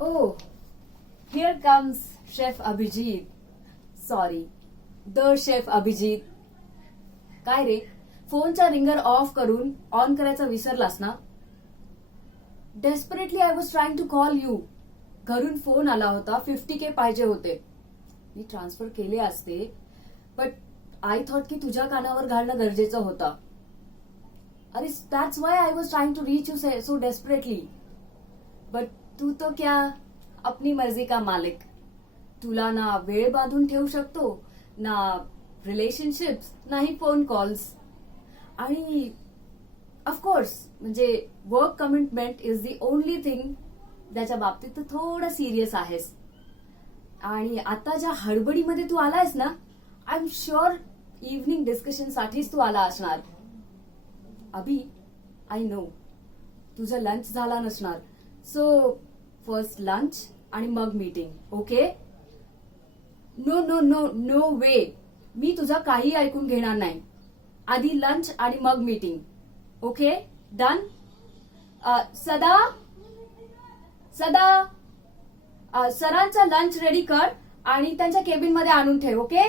Oh, here comes Chef Abhijit. Sorry, the Chef Abhijit. काय रे, फोनचा ringer of करून on करायचा विसरलास ना? Desperately I was trying to call you. घरून फोन आला होता, 50K पाहिजे होते. मी ट्रान्सफर केले असते, बट आय थॉट की तुझ्या कानावर घालणं गरजेचं होतं. अरे that's why I was trying to reach you so desperately. But तू तो क्या, अपनी मर्जी का मालिक. तुला ना वेळ बांधून ठेवू शकतो, ना रिलेशनशिप्स, नाही फोन कॉल्स. आणि ऑफकोर्स म्हणजे work commitment is the only thing ज्याच्या बाबतीत तू थोडं सिरियस आहेस. आणि आता ज्या हडबडीमध्ये तू आलायस ना, I am sure evening discussion साठीच तू आला असणार. अभि, आय नो तुझा लंच झाला नसणार. सो फर्स्ट लंच आणि मग meeting. Okay? No no no no way. मी तुझा काही ऐकून घेणार नाही. आधी लंच आणि मग मीटिंग. ओके? डन? सदा सदा सरांचा लंच रेडी कर आणि त्यांच्या केबिन मध्ये आणून ठेव. ओके?